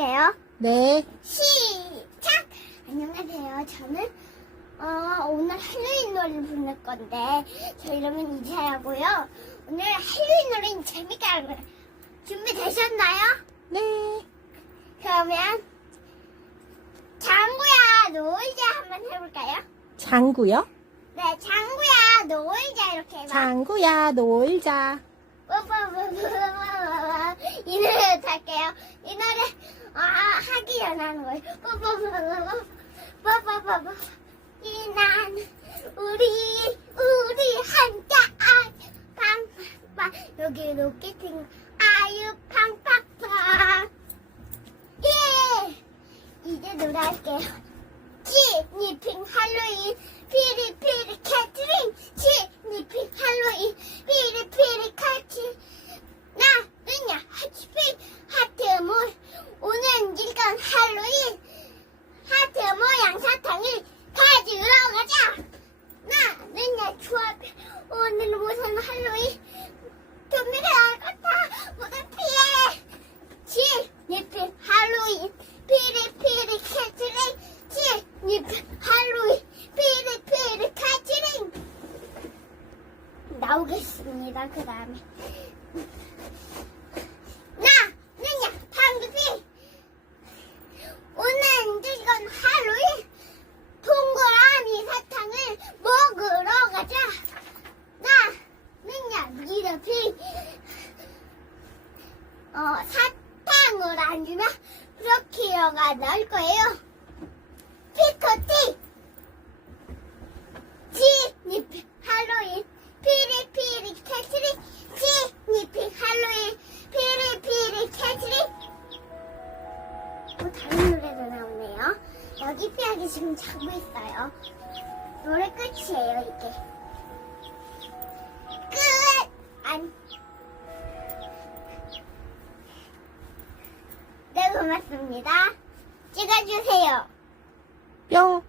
해볼게요. 네. 시작! 안녕하세요. 저는 어, 오늘 할로윈 노래를 부를 건데 저 이름은 이자야고요. 오늘 할로윈 노래는 재밌게 할 거예요. 준비되셨나요? 네. 그러면 장구야 놀자 한번 해볼까요? 장구요? 네, 장구야 놀자 이렇게 해봐. 장구야, 놀자. 이 노래 할게요. 이 노래 아, 하는 거예요. 뽀뽀뽀뽀 이난 우리 우리 한자 팡팡팡. 여기 로켓팅 아유 팡팡팡. 예! 이제 노래할게요. 지 니핑 할로윈. 피리피리 캐트린 지니핑 할로윈 피리피리 캐트린 나는야 하트핑 하트몰 오늘 일간 할로윈 하트 모양 사탕을 가지러 가자 나는야 좋아 오늘 무슨 할로윈 좀비가 날 같아 모두 피해 지니핑 할로윈 피리피리 캐트링 지니핑 할로윈 피리피리 캐트링 나오겠습니다 그 다음에. 나는야 방귀피. 오늘 이건 할로윈 동그라미 사탕을 먹으러 가자. 나는야 미러피. 어, 사탕을 안 주면 브로키어가 나올 거예요. 피커티! 지니피 할로윈 피리피리 캐트리 지니피 할로윈 피리피리 캐트리 또 다른 노래도 나오네요. 여기 삐약이 지금 자고 있어요. 노래 끝이에요, 이게. 끝! 안. 네, 고맙습니다. 찍어주세요. 뿅.